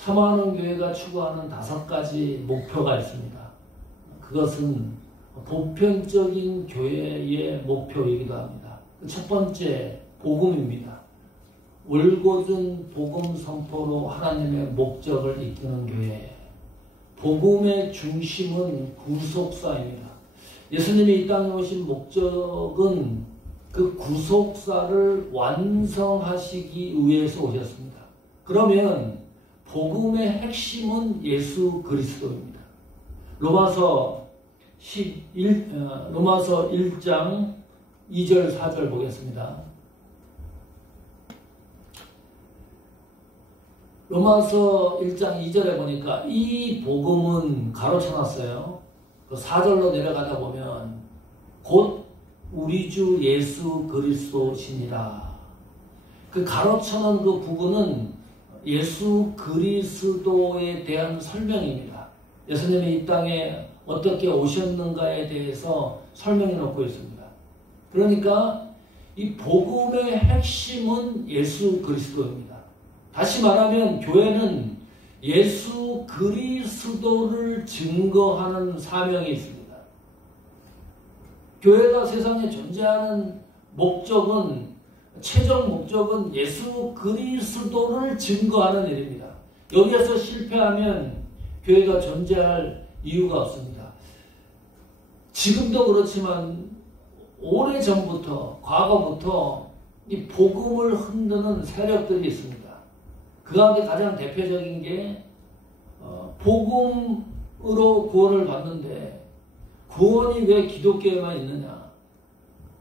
사모하는 교회가 추구하는 5가지 목표가 있습니다. 그것은 보편적인 교회의 목표이기도 합니다. 첫 번째, 복음입니다. 올곧은 복음 선포로 하나님의 목적을 이끄는 교회. 복음의 중심은 구속사입니다. 예수님이 이 땅에 오신 목적은 그 구속사를 완성하시기 위해서 오셨습니다. 그러면 복음의 핵심은 예수 그리스도입니다. 로마서 1장 2절 4절 보겠습니다. 로마서 1장 2절에 보니까 이 복음은 가로쳐놨어요. 4절로 내려가다 보면 곧 우리 주 예수 그리스도시니라. 그 가로쳐놓은 그 부분은 예수 그리스도에 대한 설명입니다. 예수님이 이 땅에 어떻게 오셨는가에 대해서 설명해 놓고 있습니다. 그러니까 이 복음의 핵심은 예수 그리스도입니다. 다시 말하면 교회는 예수 그리스도를 증거하는 사명이 있습니다. 교회가 세상에 존재하는 목적은, 최종 목적은 예수 그리스도를 증거하는 일입니다. 여기에서 실패하면 교회가 존재할 이유가 없습니다. 지금도 그렇지만 오래전부터, 과거부터 이 복음을 흔드는 세력들이 있습니다. 그 가운데 가장 대표적인 게 복음으로 구원을 받는데 구원이 왜 기독교에만 있느냐?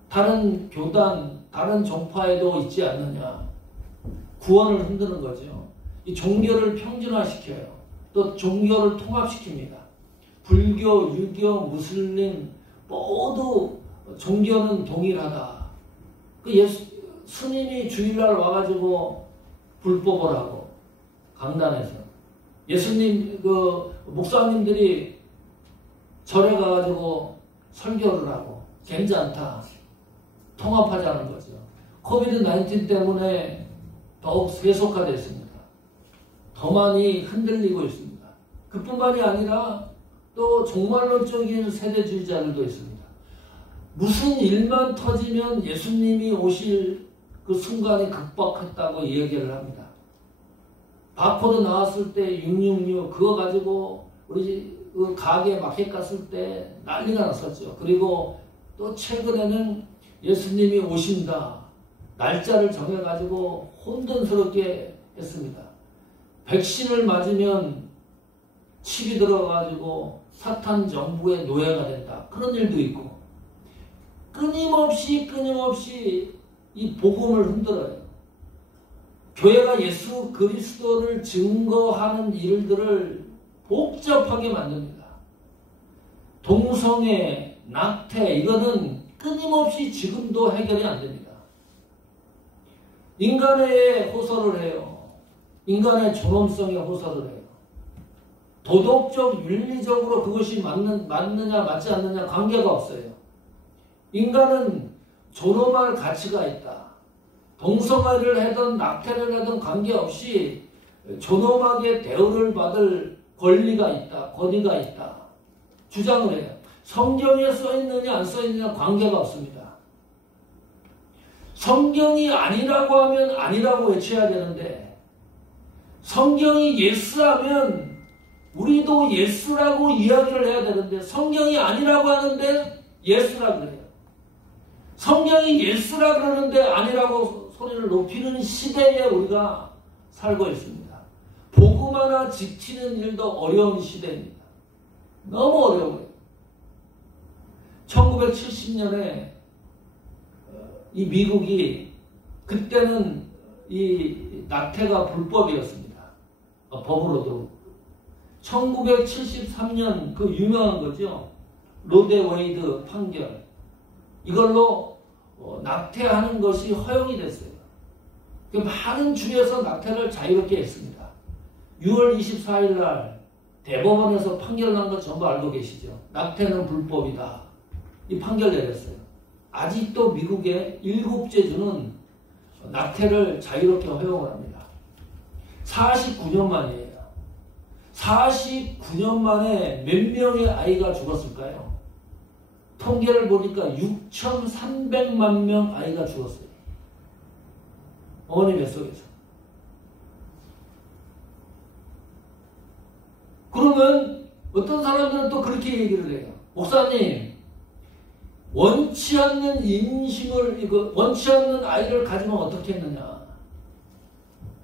다른 교단, 다른 종파에도 있지 않느냐? 구원을 흔드는 거죠. 이 종교를 평준화시켜요. 또 종교를 통합시킵니다. 불교, 유교, 무슬림 모두 종교는 동일하다. 스님이 주일날 와가지고 불법을 하고 강단에서 예수님 목사님들이 절에 가가지고 설교를 하고 괜찮다. 통합하자는 거죠. 코비드-19 때문에 더욱 세속화됐습니다. 더 많이 흔들리고 있습니다. 그뿐만이 아니라 또 종말론적인 세대주의자들도 있습니다. 무슨 일만 터지면 예수님이 오실 그 순간이 급박했다고 이야기를 합니다. 바코드 나왔을 때 666 그거 가지고 우리 그 가게 마켓 갔을 때 난리가 났었죠. 그리고 또 최근에는 예수님이 오신다. 날짜를 정해가지고 혼돈스럽게 했습니다. 백신을 맞으면 칩이 들어가지고 사탄 정부의 노예가 된다. 그런 일도 있고 끊임없이 이 복음을 흔들어요. 교회가 예수 그리스도를 증거하는 일들을 복잡하게 만듭니다. 동성애, 낙태 이거는 끊임없이 지금도 해결이 안 됩니다. 인간의 호소를 해요. 인간의 존엄성에 호소를 해요. 도덕적, 윤리적으로 그것이 맞느냐 맞지 않느냐 관계가 없어요. 인간은 존엄할 가치가 있다. 동성애를 하든 낙태를 하든 관계없이 존엄하게 대우를 받을 권리가 있다. 권위가 있다. 주장을 해요. 성경에 써있느냐 안 써있느냐 관계가 없습니다. 성경이 아니라고 하면 아니라고 외쳐야 되는데 성경이 예스하면 우리도 예스라고 이야기를 해야 되는데 성경이 아니라고 하는데 예스라고 그래요. 성경이 예스라 그러는데 아니라고 소리를 높이는 시대에 우리가 살고 있습니다. 복음 하나 지키는 일도 어려운 시대입니다. 너무 어려워요. 1970년에 이 미국이 그때는 이 낙태가 불법이었습니다. 법으로도. 1973년 그 유명한 거죠. 로데 웨이드 판결. 이걸로 낙태하는 것이 허용이 됐어요. 많은 주에서 낙태를 자유롭게 했습니다. 6월 24일 날 대법원에서 판결 난 거 전부 알고 계시죠? 낙태는 불법이다. 이 판결 내렸어요. 아직도 미국의 7개 주는 낙태를 자유롭게 허용을 합니다. 49년 만이에요. 49년 만에 몇 명의 아이가 죽었을까요? 통계를 보니까 6,300만 명 아이가 죽었어요. 어머니 뱃속에서. 그러면 어떤 사람들은 또 그렇게 얘기를 해요. 목사님, 원치 않는 원치 않는 아이를 가지면 어떻게 했느냐.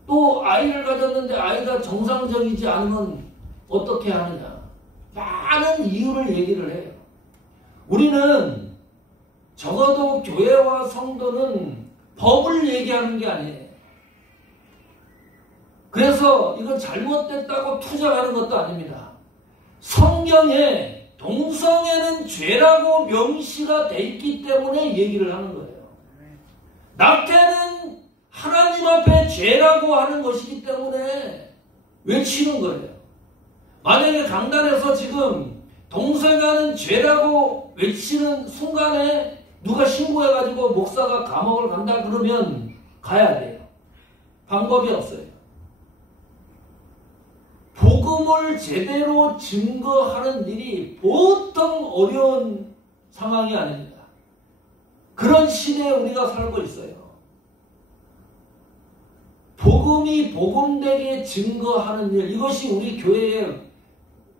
또 아이를 가졌는데 아이가 정상적이지 않으면 어떻게 하느냐. 많은 이유를 얘기를 해요. 우리는 적어도 교회와 성도는 법을 얘기하는 게 아니에요. 그래서 이건 잘못됐다고 투정하는 것도 아닙니다. 성경에 동성애는 죄라고 명시가 돼 있기 때문에 얘기를 하는 거예요. 낙태는 하나님 앞에 죄라고 하는 것이기 때문에 외치는 거예요. 만약에 강단에서 지금 동성애는 죄라고 외치는 순간에 누가 신고해가지고 목사가 감옥을 간다 그러면 가야 돼요. 방법이 없어요. 복음을 제대로 증거하는 일이 보통 어려운 상황이 아닙니다. 그런 시대에 우리가 살고 있어요. 복음이 복음되게 증거하는 일, 이것이 우리 교회의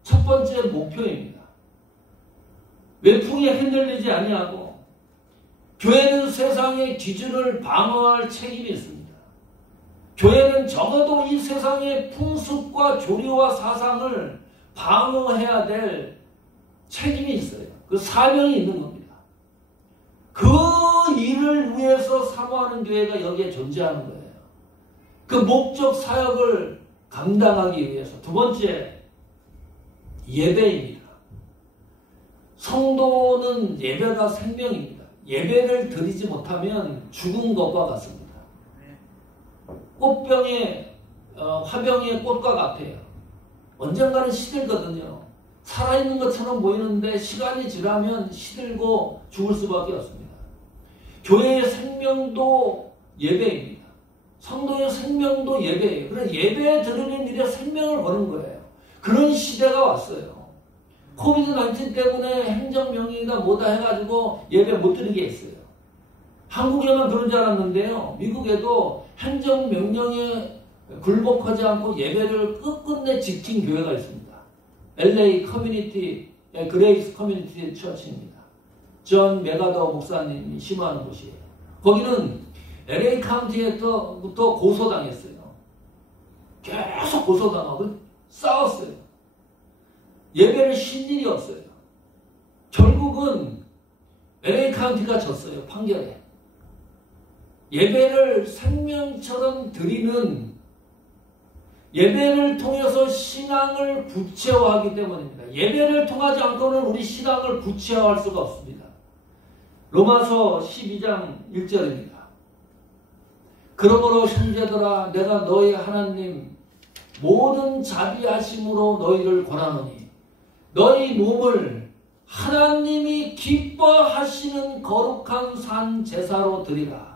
첫 번째 목표입니다. 외풍에 흔들리지 아니하고 교회는 세상의 기준을 방어할 책임이 있습니다. 교회는 적어도 이 세상의 풍습과 조리와 사상을 방어해야 될 책임이 있어요. 그 사명이 있는 겁니다. 그 일을 위해서 사모하는 교회가 여기에 존재하는 거예요. 그 목적 사역을 감당하기 위해서. 두 번째, 예배입니다. 성도는 예배가 생명입니다. 예배를 드리지 못하면 죽은 것과 같습니다. 화병의 꽃과 같아요. 언젠가는 시들거든요. 살아있는 것처럼 보이는데 시간이 지나면 시들고 죽을 수밖에 없습니다. 교회의 생명도 예배입니다. 성도의 생명도 예배예요. 그래서 예배 드리는 일에 생명을 거는 거예요. 그런 시대가 왔어요. 코비드-19 때문에 행정명령이다 뭐다 해가지고 예배 못 드리게 했어요. 한국에만 그런 줄 알았는데요. 미국에도 행정명령에 굴복하지 않고 예배를 끝끝내 지킨 교회가 있습니다. LA 커뮤니티, 그레이스 커뮤니티 처치입니다. 존 메가더 목사님이 심호하는 곳이에요. 거기는 LA 카운티에부터 고소당했어요. 계속 고소당하고 싸웠어요. 예배를 쉰 일이 없어요. 결국은 LA 카운티가 졌어요. 판결에. 예배를 생명처럼 드리는, 예배를 통해서 신앙을 구체화하기 때문입니다. 예배를 통하지 않고는 우리 신앙을 구체화할 수가 없습니다. 로마서 12장 1절입니다. 그러므로 형제들아 내가 너희 하나님 모든 자비하심으로 너희를 권하노니 너희 몸을 하나님이 기뻐하시는 거룩한 산 제사로 드리라.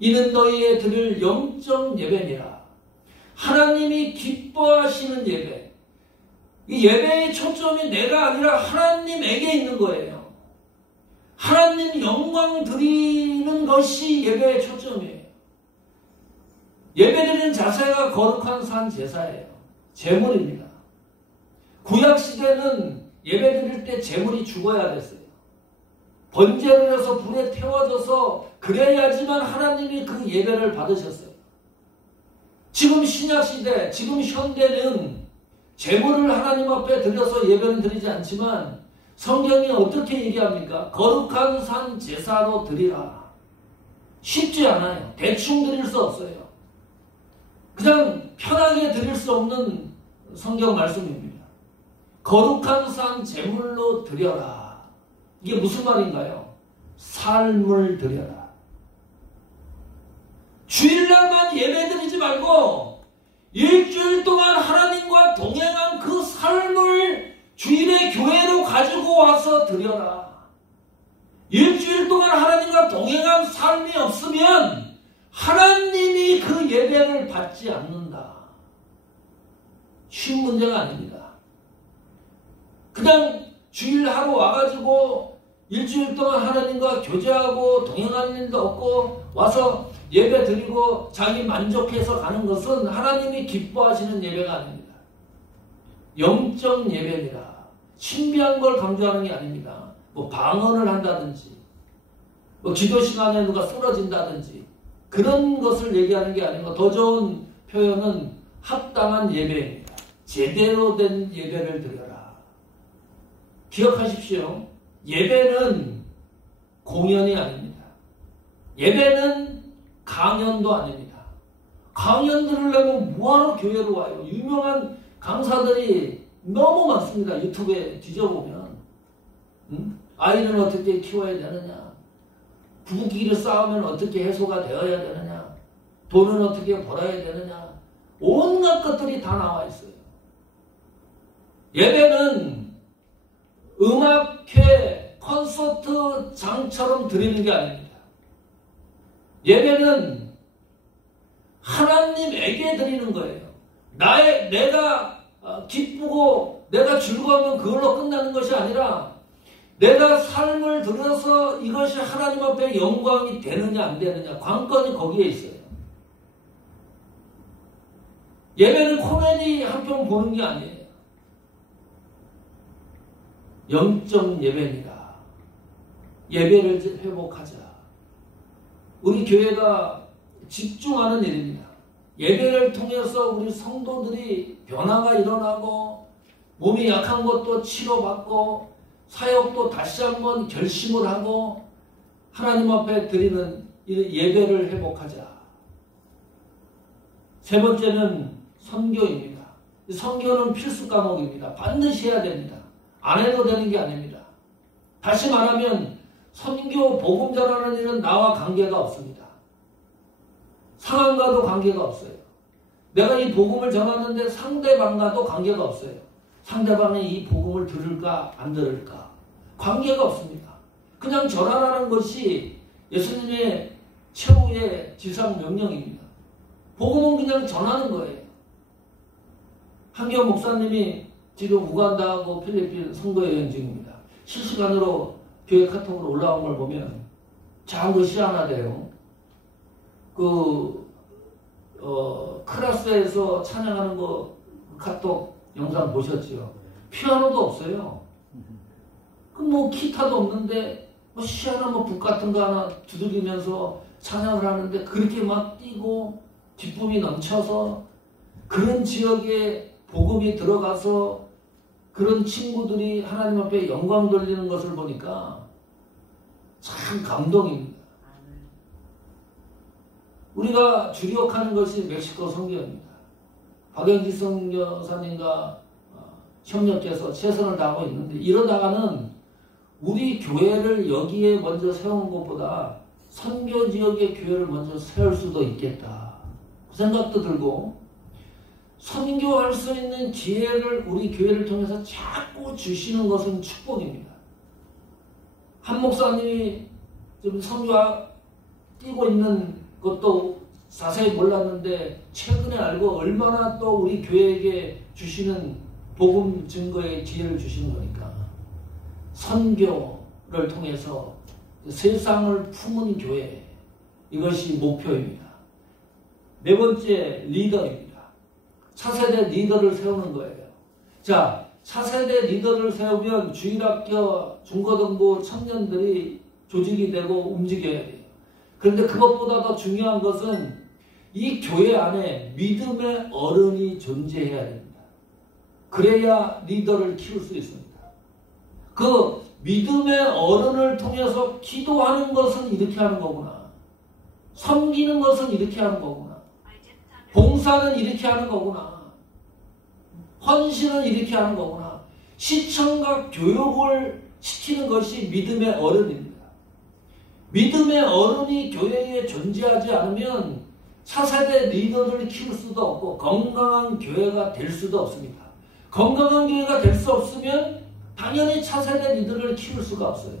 이는 너희의 드릴 영적 예배니라. 하나님이 기뻐하시는 예배. 이 예배의 초점이 내가 아니라 하나님에게 있는 거예요. 하나님 영광 드리는 것이 예배의 초점이에요. 예배드리는 자세가 거룩한 산 제사예요. 제물입니다. 구약시대는 예배드릴 때 제물이 죽어야 됐어요. 번제를 해서 불에 태워져서 그래야지만 하나님이 그 예배를 받으셨어요. 지금 신약시대, 지금 현대는 제물을 하나님 앞에 드려서 예배는 드리지 않지만 성경이 어떻게 얘기합니까? 거룩한 산 제사로 드리라. 쉽지 않아요. 대충 드릴 수 없어요. 그냥 편하게 드릴 수 없는 성경 말씀입니다. 거룩한 산 제물로 드려라. 이게 무슨 말인가요? 삶을 드려라. 주일날만 예배드리지 말고 일주일 동안 하나님과 동행한 그 삶을 주일의 교회로 가지고 와서 드려라. 일주일 동안 하나님과 동행한 삶이 없으면 하나님이 그 예배를 받지 않는다. 쉬운 문제가 아닙니다. 그냥 주일 하루 와가지고 일주일 동안 하나님과 교제하고 동행하는 일도 없고 와서 예배 드리고 자기 만족해서 가는 것은 하나님이 기뻐하시는 예배가 아닙니다. 영적 예배입니다. 신비한 걸 강조하는 게 아닙니다. 뭐 방언을 한다든지 뭐 기도 시간에 누가 쓰러진다든지 그런 것을 얘기하는 게 아니고 더 좋은 표현은 합당한 예배입니다. 제대로 된 예배를 드려라. 기억하십시오. 예배는 공연이 아닙니다. 예배는 강연도 아닙니다. 강연 들으려면 뭐하러 교회로 와요? 유명한 강사들이 너무 많습니다. 유튜브에 뒤져보면. 아이는 어떻게 키워야 되느냐? 부부끼리 싸우면 어떻게 해소가 되어야 되느냐? 돈은 어떻게 벌어야 되느냐? 온갖 것들이 다 나와 있어요. 예배는 음악회, 콘서트장처럼 드리는 게 아닙니다. 예배는 하나님에게 드리는 거예요. 내가 기쁘고 내가 즐거우면 그걸로 끝나는 것이 아니라 내가 삶을 들여서 이것이 하나님 앞에 영광이 되느냐 안 되느냐 관건이 거기에 있어요. 예배는 코미디 한 편 보는 게 아니에요. 영적 예배입니다. 예배를 회복하자. 우리 교회가 집중하는 일입니다. 예배를 통해서 우리 성도들이 변화가 일어나고 몸이 약한 것도 치료받고 사역도 다시 한번 결심을 하고 하나님 앞에 드리는 예배를 회복하자. 세 번째는 선교입니다. 선교는 필수 과목입니다. 반드시 해야 됩니다. 안 해도 되는 게 아닙니다. 다시 말하면 선교 복음 전하는 일은 나와 관계가 없습니다. 상황과도 관계가 없어요. 내가 이 복음을 전하는데 상대방과도 관계가 없어요. 상대방이 이 복음을 들을까 안 들을까 관계가 없습니다. 그냥 전하라는 것이 예수님의 최후의 지상 명령입니다. 복음은 그냥 전하는 거예요. 한기호 목사님이 지금 우간다하고 필리핀 선거여행 중입니다. 실시간으로 교회 카톡으로 올라온 걸 보면 자꾸 시원하대요. 클라스에서 찬양하는 거 카톡 영상 보셨죠? 피아노도 없어요. 뭐 기타도 없는데 뭐 시원한 북 같은 거 하나 두들기면서 찬양을 하는데 그렇게 막 뛰고 기쁨이 넘쳐서 그런 지역에 복음이 들어가서 그런 친구들이 하나님 앞에 영광 돌리는 것을 보니까 참 감동입니다. 우리가 주력하는 것이 멕시코 선교입니다. 박영지 선교사님과 협력해서 최선을 다하고 있는데 이러다가는 우리 교회를 여기에 먼저 세우는 것보다 선교 지역의 교회를 먼저 세울 수도 있겠다. 그 생각도 들고 선교할 수 있는 기회를 우리 교회를 통해서 자꾸 주시는 것은 축복입니다. 한 목사님이 좀 선교 뛰고 있는 것도 자세히 몰랐는데 최근에 알고 얼마나 또 우리 교회에게 주시는 복음 증거의 기회를 주시는 거니까 선교를 통해서 세상을 품은 교회 이것이 목표입니다. 네 번째 리더입니다. 차세대 리더를 세우는 거예요. 자, 차세대 리더를 세우면 주일학교, 중고등부 청년들이 조직이 되고 움직여야 돼요. 그런데 그것보다 더 중요한 것은 이 교회 안에 믿음의 어른이 존재해야 됩니다. 그래야 리더를 키울 수 있습니다. 그 믿음의 어른을 통해서 기도하는 것은 이렇게 하는 거구나. 섬기는 것은 이렇게 하는 거구나. 봉사는 이렇게 하는 거구나. 헌신은 이렇게 하는 거구나. 시청과 교육을 시키는 것이 믿음의 어른입니다. 믿음의 어른이 교회에 존재하지 않으면 차세대 리더를 키울 수도 없고 건강한 교회가 될 수도 없습니다. 건강한 교회가 될 수 없으면 당연히 차세대 리더를 키울 수가 없어요.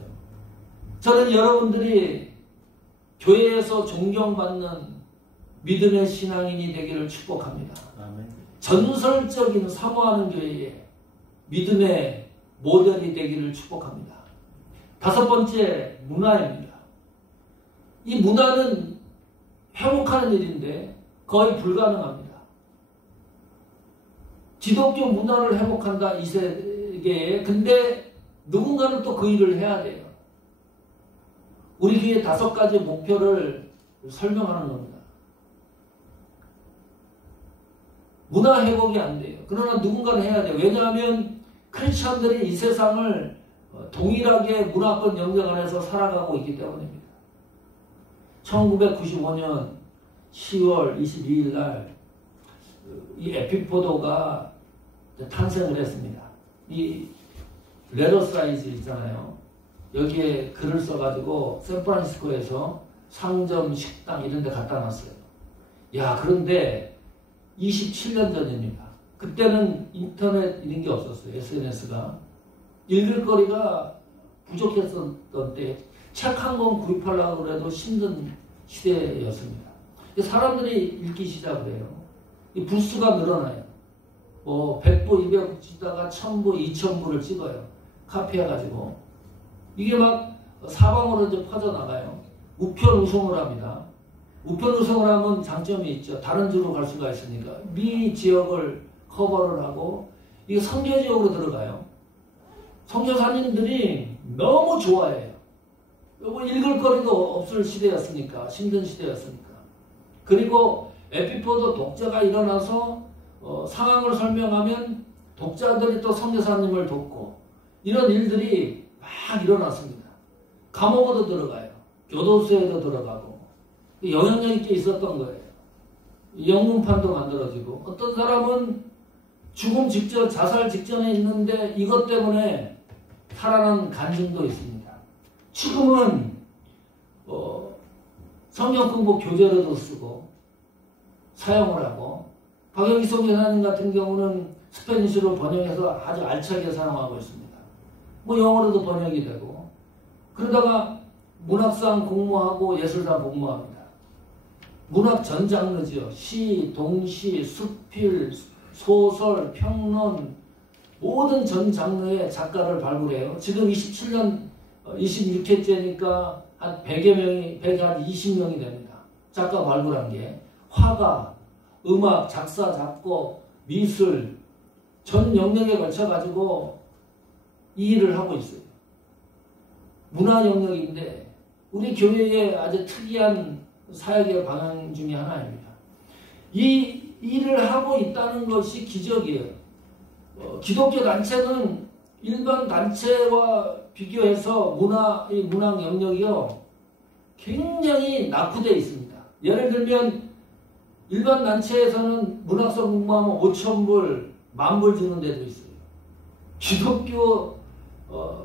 저는 여러분들이 교회에서 존경받는 믿음의 신앙인이 되기를 축복합니다. 아멘. 전설적인 사모하는 교회의 믿음의 모델이 되기를 축복합니다. 다섯 번째, 문화입니다. 이 문화는 회복하는 일인데 거의 불가능합니다. 기독교 문화를 회복한다, 이 세계에. 근데 누군가는 또 그 일을 해야 돼요. 우리 교회 5가지 목표를 설명하는 겁니다. 문화 회복이 안 돼요. 그러나 누군가는 해야 돼요. 왜냐하면 크리스천들이 이 세상을 동일하게 문화권 영역 안에서 살아가고 있기 때문입니다. 1995년 10월 22일 날 이 에피포도가 탄생을 했습니다. 이 레더 사이즈 있잖아요. 여기에 글을 써가지고 샌프란시스코에서 상점, 식당 이런 데 갖다 놨어요. 야, 그런데 27년 전입니다. 그때는 인터넷 이런 게 없었어요. SNS가. 읽을 거리가 부족했었던 때 책 한 권 구입하려고 해도 힘든 시대였습니다. 사람들이 읽기 시작을 해요. 이 부수가 늘어나요. 100부, 200부 찍다가 1000부, 2000부를 찍어요. 카피해가지고. 이게 막 사방으로 이제 퍼져나가요. 우편우송을 합니다. 우편우송을 하면 장점이 있죠. 다른 주로 갈 수가 있으니까. 미 지역을 커버를 하고, 이게 선교 지역으로 들어가요. 선교사님들이 너무 좋아해요. 읽을 거리도 없을 시대였으니까, 힘든 시대였으니까. 그리고 에피포도 독자가 일어나서 상황을 설명하면 독자들이 또 선교사님을 돕고 이런 일들이 막 일어났습니다. 감옥에도 들어가요. 교도소에도 들어가고 영향력 있게 있었던 거예요. 영문판도 만들어지고 어떤 사람은 죽음 직전, 자살 직전에 있는데 이것 때문에 살아난 간증도 있습니다. 지금은 성경 공부 교재로도 쓰고 사용을 하고 박영기 선교사님 같은 경우는 스페니쉬로 번역해서 아주 알차게 사용하고 있습니다. 영어로도 번역이 되고 그러다가 문학상 공모하고 예술상 공모합니다. 문학 전 장르죠. 시, 동시, 수필, 소설, 평론 모든 전 장르의 작가를 발굴해요. 지금 27년 26회째니까 한 100여 명이 120명이 됩니다. 작가 발굴한 게 화가, 음악, 작사, 작곡, 미술 전 영역에 걸쳐가지고 이 일을 하고 있어요. 문화 영역인데 우리 교회의 아주 특이한 사역의 방향 중에 하나입니다. 이 일을 하고 있다는 것이 기적이에요. 기독교 단체는 일반 단체와 비교해서 문학 영역이요 굉장히 낙후되어 있습니다. 예를 들면 일반 단체에서는 문학성 공부하면 5,000불, 10,000불 주는 데도 있어요. 기독교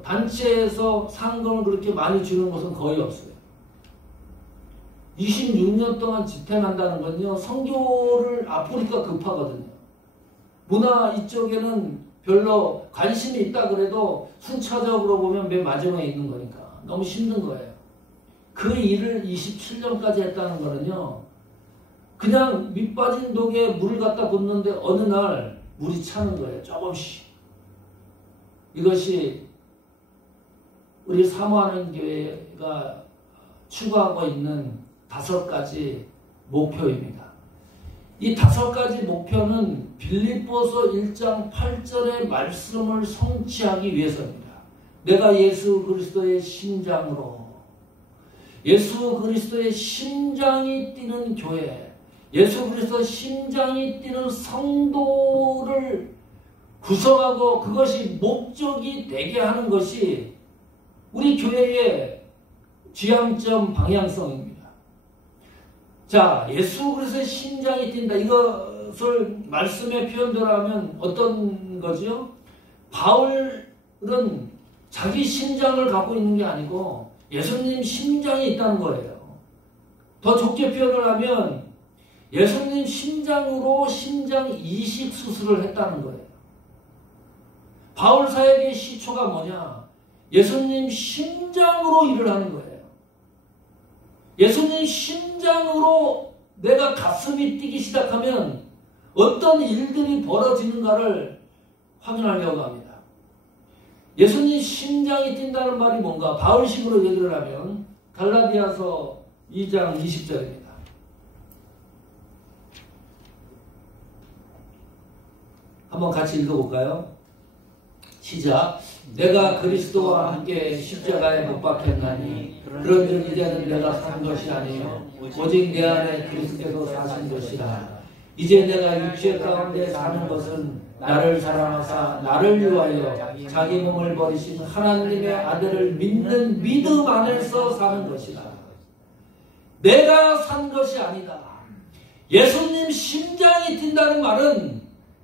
단체에서 상금을 그렇게 많이 주는 곳은 거의 없어요. 26년 동안 집행한다는 건요, 선교를 아프리카 급하거든요. 문화 이쪽에는 별로 관심이 있다 그래도 순차적으로 보면 맨 마지막에 있는 거니까 너무 힘든 거예요. 그 일을 27년까지 했다는 거는요, 그냥 밑 빠진 독에 물을 갖다 붓는데 어느 날 물이 차는 거예요. 조금씩. 이것이 우리 사모하는 교회가 추구하고 있는 5가지 목표입니다. 이 5가지 목표는 빌립보서 1장 8절의 말씀을 성취하기 위해서입니다. 내가 예수 그리스도의 심장으로, 예수 그리스도의 심장이 뛰는 교회, 예수 그리스도의 심장이 뛰는 성도를 구성하고 그것이 목적이 되게 하는 것이 우리 교회의 지향점 방향성입니다. 자, 예수 그리스도의 심장이 뛴다. 이것을 말씀의 표현대로 하면 어떤 거죠? 바울은 자기 심장을 갖고 있는 게 아니고 예수님 심장이 있다는 거예요. 더 좋게 표현을 하면 예수님 심장으로 심장 이식 수술을 했다는 거예요. 바울 사역의 시초가 뭐냐? 예수님 심장으로 일을 하는 거예요. 예수님 심장으로 내가 가슴이 뛰기 시작하면 어떤 일들이 벌어지는가를 확인하려고 합니다. 예수님 심장이 뛴다는 말이 뭔가 바울식으로 얘기를 하면 갈라디아서 2장 20절입니다. 한번 같이 읽어볼까요? 시작. 내가 그리스도와 함께 십자가에 못 박혔나니 그런즉 이제는 내가 산 것이 아니요 오직 내 안에 그리스도께서 사신 것이라. 이제 내가 육체 가운데 사는 것은 나를 사랑하사 나를 위하여 자기 몸을 버리신 하나님의 아들을 믿는 믿음 안에서 사는 것이라. 내가 산 것이 아니다. 예수님 심장이 뛴다는 말은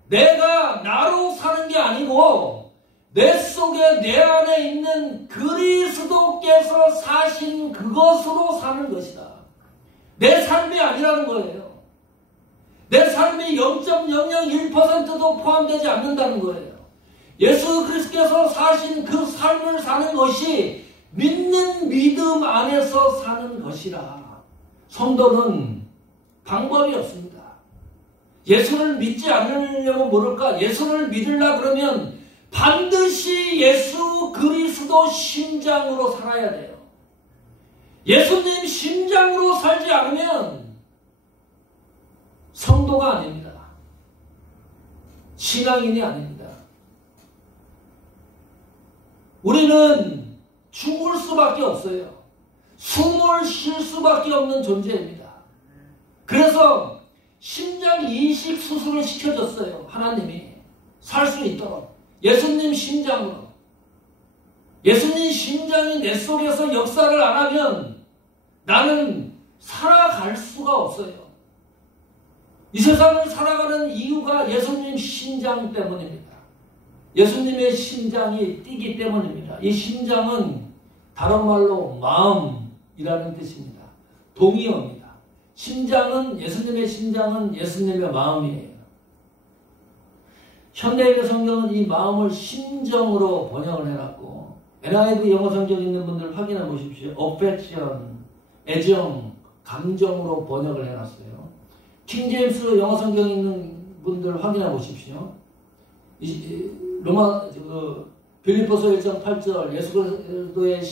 내가 나로 사는 게 아니고 내 속에 내 안에 있는 그리스도께서 사신 그것으로 사는 것이다. 내 삶이 아니라는 거예요. 내 삶이 0.001%도 포함되지 않는다는 거예요. 예수 그리스도께서 사신 그 삶을 사는 것이 믿는 믿음 안에서 사는 것이라. 성도는 방법이 없습니다. 예수를 믿지 않으려면 모를까? 예수를 믿으려 그러면 반드시 예수 그리스도 심장으로 살아야 돼요. 예수님 심장으로 살지 않으면 성도가 아닙니다. 신앙인이 아닙니다. 우리는 죽을 수밖에 없어요. 숨을 쉴 수밖에 없는 존재입니다. 그래서 심장 이식 수술을 시켜줬어요. 하나님이 살 수 있도록. 예수님 심장으로. 예수님 심장이 내 속에서 역사를 안 하면 나는 살아갈 수가 없어요. 이 세상을 살아가는 이유가 예수님 심장 때문입니다. 예수님의 심장이 뛰기 때문입니다. 이 심장은 다른 말로 마음이라는 뜻입니다. 동의어입니다. 심장은 예수님의 심장은 예수님의 마음이에요. 현대인의 성경은 이 마음을 심정으로 번역을 해놨고 NIV 영어 성경 있는 분들 확인해 보십시오. affection, 애정, 감정으로 번역을 해놨어요. 킹제임스 영어 성경 있는 분들 확인해 보십시오. 빌립보서 1장 8절 예수 그리스도의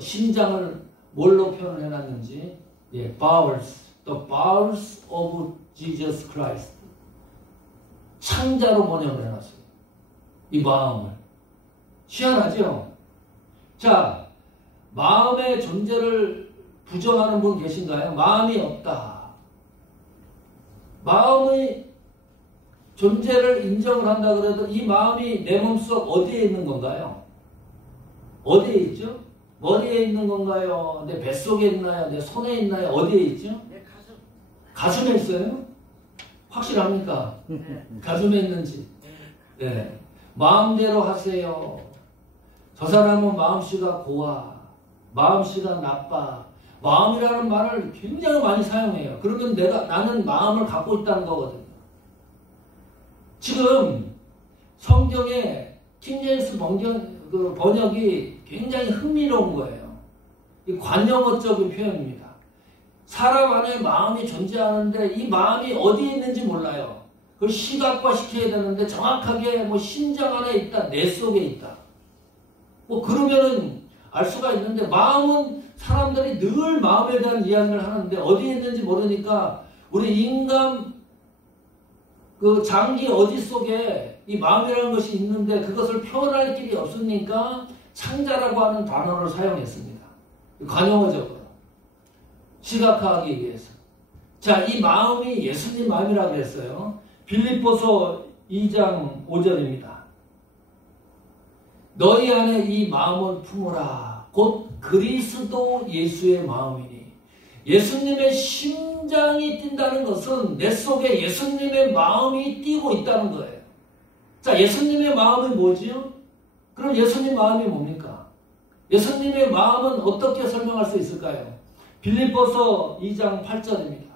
심장을 뭘로 표현을 해놨는지 bowels, the bowels of Jesus Christ 창자로 번역을 해놨어요. 이 마음을. 희한하죠? 자, 마음의 존재를 부정하는 분 계신가요? 마음이 없다. 마음의 존재를 인정을 한다 그래도 이 마음이 내 몸속 어디에 있는 건가요? 어디에 있죠? 머리에 있는 건가요? 내 뱃속에 있나요? 내 손에 있나요? 어디에 있죠? 내 가슴. 가슴에 있어요? 확실합니까? 네. 가슴에 있는지. 네. 마음대로 하세요. 저 사람은 마음씨가 고와. 마음씨가 나빠. 마음이라는 말을 굉장히 많이 사용해요. 그러면 나는 마음을 갖고 있다는 거거든요. 지금 성경의 킹제임스 번역이 굉장히 흥미로운 거예요. 이 관용어적인 표현입니다. 사람 안에 마음이 존재하는데 이 마음이 어디에 있는지 몰라요. 그걸 시각화시켜야 되는데 정확하게 심장 안에 있다, 뇌 속에 있다. 그러면은 알 수가 있는데 마음은 사람들이 늘 마음에 대한 이야기를 하는데 어디에 있는지 모르니까 우리 인간 그 장기 어디 속에 이 마음이라는 것이 있는데 그것을 표현할 길이 없으니까 창자라고 하는 단어를 사용했습니다. 관용어적으로. 시각화하기 위해서. 자, 이 마음이 예수님 마음이라고 그랬어요. 빌립보서 2장 5절입니다. 너희 안에 이 마음을 품으라. 곧 그리스도 예수의 마음이니. 예수님의 심장이 뛴다는 것은 내 속에 예수님의 마음이 뛰고 있다는 거예요. 자, 예수님의 마음이 뭐지요? 그럼 예수님 마음이 뭡니까? 예수님의 마음은 어떻게 설명할 수 있을까요? 빌립보서 2장 8절입니다.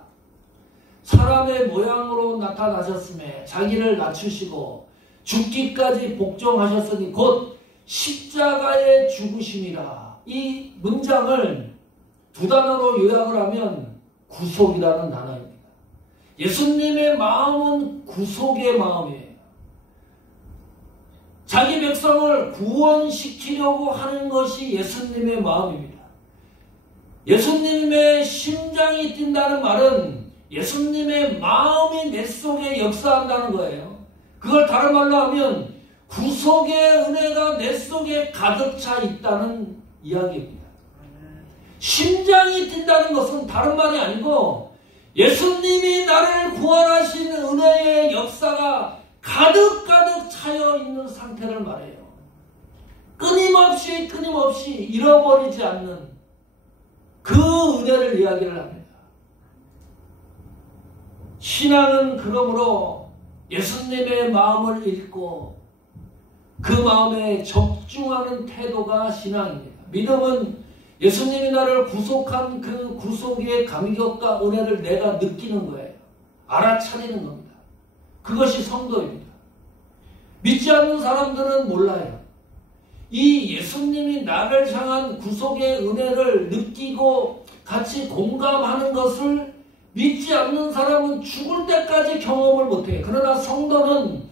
사람의 모양으로 나타나셨음에 자기를 낮추시고 죽기까지 복종하셨으니 곧 십자가의 죽으심이라. 이 문장을 두 단어로 요약을 하면 구속이라는 단어입니다. 예수님의 마음은 구속의 마음이에요. 자기 백성을 구원시키려고 하는 것이 예수님의 마음입니다. 예수님의 심장이 뛴다는 말은 예수님의 마음이 내 속에 역사한다는 거예요. 그걸 다른 말로 하면 구속의 은혜가 내 속에 가득 차 있다는 이야기입니다. 심장이 뛴다는 것은 다른 말이 아니고 예수님이 나를 구원하신 은혜의 역사가 가득 차여 있는 상태를 말해요. 끊임없이 잃어버리지 않는 그 은혜를 이야기를 합니다. 신앙은 그러므로 예수님의 마음을 읽고 그 마음에 적중하는 태도가 신앙입니다. 믿음은 예수님이 나를 구속한 그 구속의 감격과 은혜를 내가 느끼는 거예요. 알아차리는 겁니다. 그것이 성도입니다. 믿지 않는 사람들은 몰라요. 이 예수님이 나를 향한 구속의 은혜를 느끼고 같이 공감하는 것을 믿지 않는 사람은 죽을 때까지 경험을 못해요. 그러나 성도는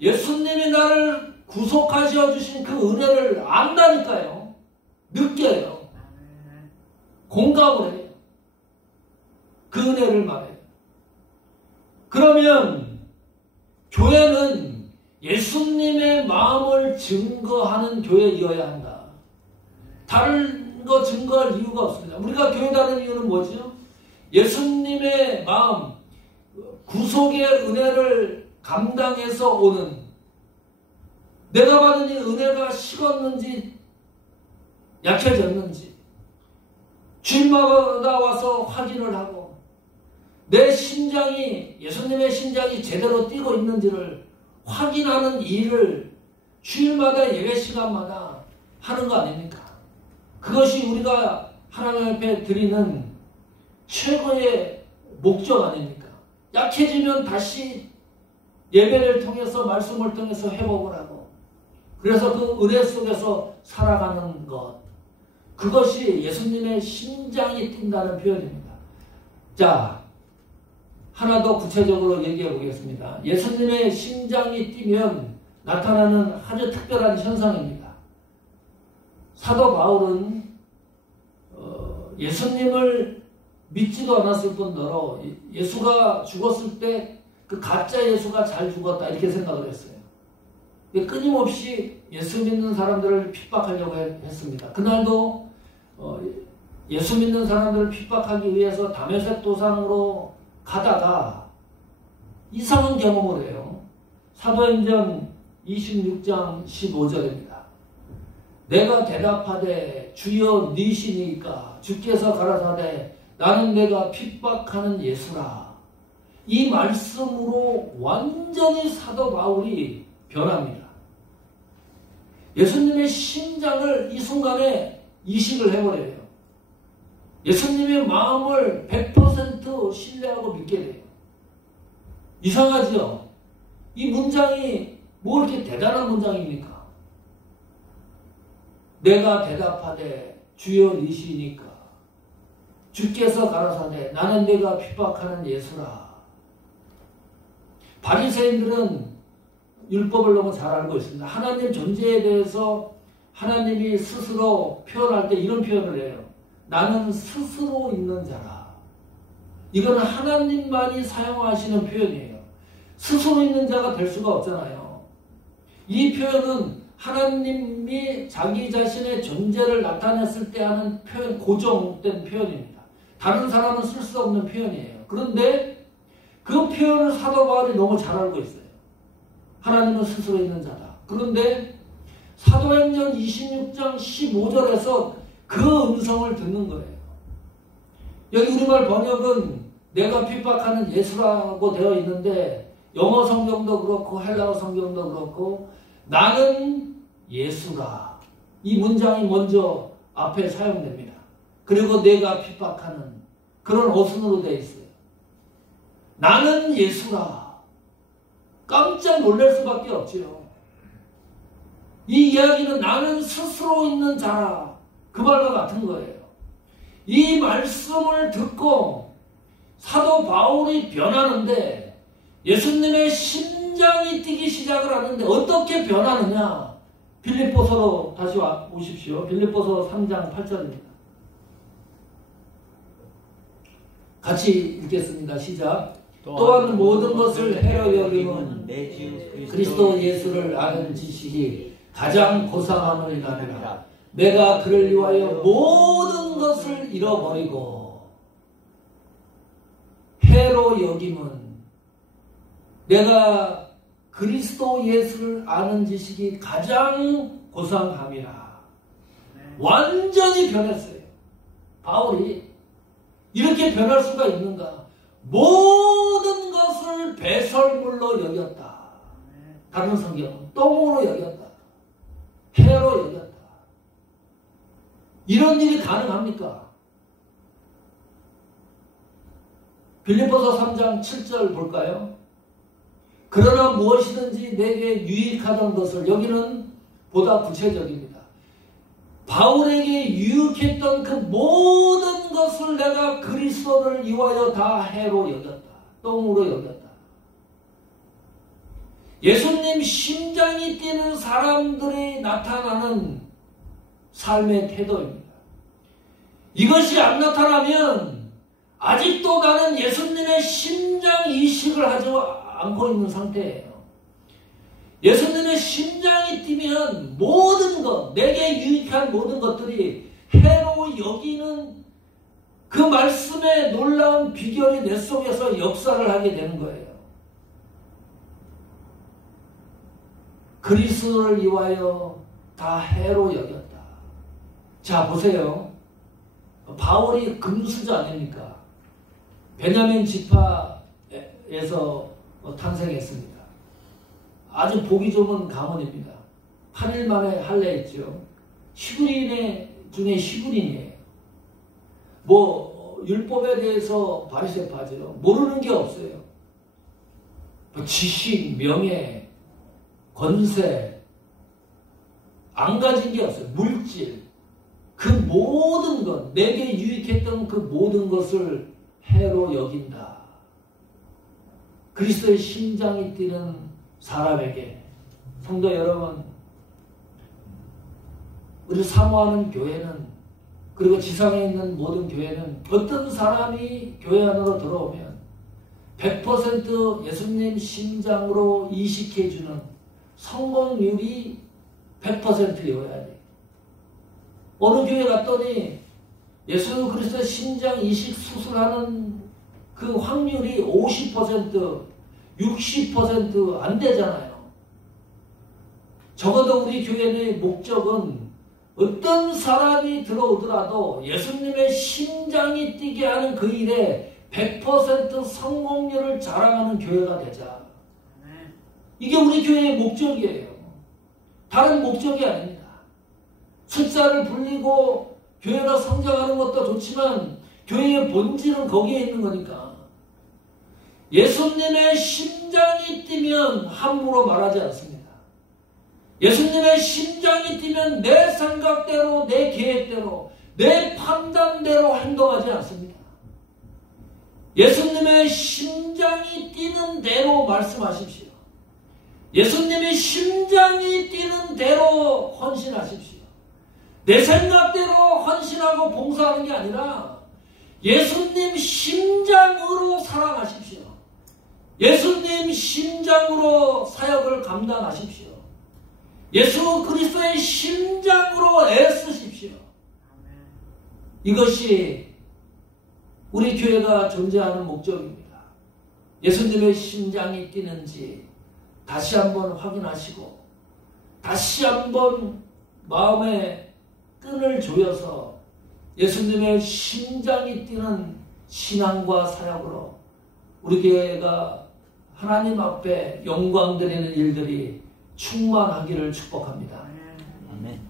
예수님이 나를 구속하셔 주신 그 은혜를 안다니까요. 느껴요. 공감을 해요. 그 은혜를 말해요. 그러면 교회는 예수님의 마음을 증거하는 교회이어야 한다. 다른 거 증거할 이유가 없습니다. 우리가 교회 다니는 이유는 뭐죠? 예수님의 마음, 구속의 은혜를 감당해서 오는, 내가 받은 이 은혜가 식었는지 약해졌는지 주일마다 와서 확인을 하고 내 심장이, 예수님의 심장이 제대로 뛰고 있는지를 확인하는 일을 주일마다 예배 시간마다 하는 거 아닙니까? 그것이 우리가 하나님 앞에 드리는 최고의 목적 아닙니까? 약해지면 다시 예배를 통해서, 말씀을 통해서 회복을 하고, 그래서 그 은혜 속에서 살아가는 것, 그것이 예수님의 심장이 뛴다는 표현입니다. 자, 하나 더 구체적으로 얘기해 보겠습니다. 예수님의 심장이 뛰면 나타나는 아주 특별한 현상입니다. 사도 바울은 예수님을 믿지도 않았을 뿐더러 예수가 죽었을 때 그 가짜 예수가 잘 죽었다 이렇게 생각을 했어요. 끊임없이 예수 믿는 사람들을 핍박하려고 했습니다. 그날도 예수 믿는 사람들을 핍박하기 위해서 다메섹 도상으로 가다가 이상한 경험을 해요. 사도행전 26장 15절입니다. 내가 대답하되 주여 니시니까 주께서 가라사대 나는 내가 핍박하는 예수라. 이 말씀으로 완전히 사도 바울이 변합니다. 예수님의 심장을 이 순간에 이식을 해버려요. 예수님의 마음을 100% 신뢰하고 믿게 돼요. 이상하죠? 이 문장이 뭐 이렇게 대단한 문장입니까? 내가 대답하되 주여 니시니까 주께서 가라사대 나는 내가 핍박하는 예수라. 바리새인들은 율법을 너무 잘 알고 있습니다. 하나님 존재에 대해서 하나님이 스스로 표현할 때 이런 표현을 해요. 나는 스스로 있는 자라. 이건 하나님만이 사용하시는 표현이에요. 스스로 있는 자가 될 수가 없잖아요. 이 표현은 하나님이 자기 자신의 존재를 나타냈을 때 하는 표현, 고정된 표현입니다. 다른 사람은 쓸 수 없는 표현이에요. 그런데 그 표현을 사도 바울이 너무 잘 알고 있어요. 하나님은 스스로 있는 자다. 그런데 사도행전 26장 15절에서 그 음성을 듣는 거예요. 여기 우리말 번역은 내가 핍박하는 예수라고 되어 있는데 영어 성경도 그렇고 헬라어 성경도 그렇고 나는 예수라. 이 문장이 먼저 앞에 사용됩니다. 그리고 내가 핍박하는 그런 어순으로 되어 있어요. 나는 예수라. 깜짝 놀랄 수밖에 없지요. 이 이야기는 나는 스스로 있는 자라. 그 말과 같은 거예요. 이 말씀을 듣고 사도 바울이 변하는데 예수님의 심장이 뛰기 시작을 하는데 어떻게 변하느냐? 빌립보서로 다시 오십시오. 빌립보서 3장 8절입니다. 같이 읽겠습니다. 시작. 또한 모든 것을 해로 여김은 그리스도 예수를 아는 지식이 가장 고상함을 가느라 내가 그를 위하여 모든 것을 잃어버리고 해로 여김은 내가 그리스도 예수를 아는 지식이 가장 고상함이라. 완전히 변했어요. 바울이 이렇게 변할 수가 있는가? 모든 것을 배설물로 여겼다. 다른 성경은 똥으로 여겼다. 해로 여겼다. 이런 일이 가능합니까? 빌립보서 3장 7절 볼까요? 그러나 무엇이든지 내게 유익하던 것을, 여기는 보다 구체적입니다. 바울에게 유익했던 그 모든 것을 내가 그리스도를 위하여 다 해로 여겼다. 똥으로 여겼다. 예수님 심장이 뛰는 사람들이 나타나는 삶의 태도입니다. 이것이 안 나타나면 아직도 나는 예수님의 심장 이식을 하지 않고 있는 상태예요. 예수님의 심장이 뛰면 모든 것, 내게 유익한 모든 것들이 해로 여기는 그 말씀의 놀라운 비결이 내 속에서 역사를 하게 되는 거예요. 그리스도를 위하여 다 해로 여겼다. 자, 보세요. 바울이 금수저 아닙니까? 베냐민 지파에서 탄생했습니다. 아주 보기 좋은 가문입니다. 8일 만에 할례했죠. 시구린 중에 시구린이에요. 율법에 대해서 바리새파죠. 모르는 게 없어요. 지식, 명예, 권세, 안 가진 게 없어요. 물질, 그 모든 것, 내게 유익했던 그 모든 것을 해로 여긴다. 그리스도의 심장이 뛰는 사람에게, 성도 여러분, 우리 사모하는 교회는, 그리고 지상에 있는 모든 교회는 어떤 사람이 교회 안으로 들어오면 100% 예수님 심장으로 이식해주는 성공률이 100%여야 돼요. 어느 교회 갔더니 예수 그리스도의 심장 이식 수술하는 그 확률이 50%, 60% 안 되잖아요. 적어도 우리 교회의 목적은 어떤 사람이 들어오더라도 예수님의 심장이 뛰게 하는 그 일에 100% 성공률을 자랑하는 교회가 되자. 이게 우리 교회의 목적이에요. 다른 목적이 아닙니다. 숫자를 불리고 교회가 성장하는 것도 좋지만 교회의 본질은 거기에 있는 거니까. 예수님의 심장이 뛰면 함부로 말하지 않습니다. 예수님의 심장이 뛰면 내 생각대로, 내 계획대로, 내 판단대로 행동하지 않습니다. 예수님의 심장이 뛰는 대로 말씀하십시오. 예수님의 심장이 뛰는 대로 헌신하십시오. 내 생각대로 헌신하고 봉사하는 게 아니라 예수님 심장으로 사랑하십시오. 예수님 심장으로 사역을 감당하십시오. 예수 그리스도의 심장으로 애쓰십시오. 이것이 우리 교회가 존재하는 목적입니다. 예수님의 심장이 뛰는지 다시 한번 확인하시고 다시 한번 마음에 끈을 조여서 예수님의 심장이 뛰는 신앙과 사역으로 우리 교회가 하나님 앞에 영광 드리는 일들이 충만하기를 축복합니다. 아멘.